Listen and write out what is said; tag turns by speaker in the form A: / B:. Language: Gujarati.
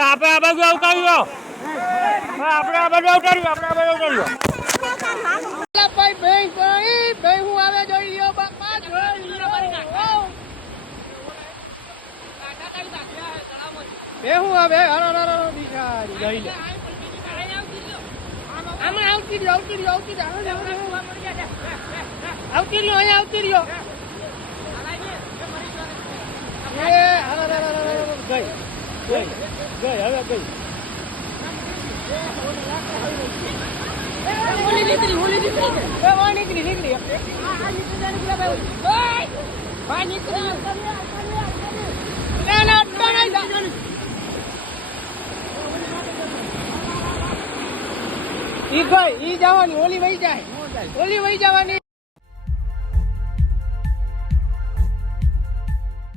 A: આપણે આ બાજુ હવે આપણે આ બાજુ અવતાર્યો આપણે આ બાજુ અવતાર્યો
B: ભાઈ આવે જોઈ લ્યો બાપા જોઈ લ્યો બે હું આવે? હરો હરો બીજા જોઈ લે. આમાં આવતી રહ્યો આવતી રહ્યો આવતી આવતી રહ્યો અહીંયા આવતી રહ્યો. ગઈ. ગઈ ગઈ હવે ગઈ. નીકળી નીકળી. નીકળી નીકળી આ નીકળી નીકળી ભાઈ ભાઈ નીકળી ના ના અટકા નહીં જા ઈ ગઈ ઈ જવાની ઓલી વહી જાય ઓલી વહી જવાની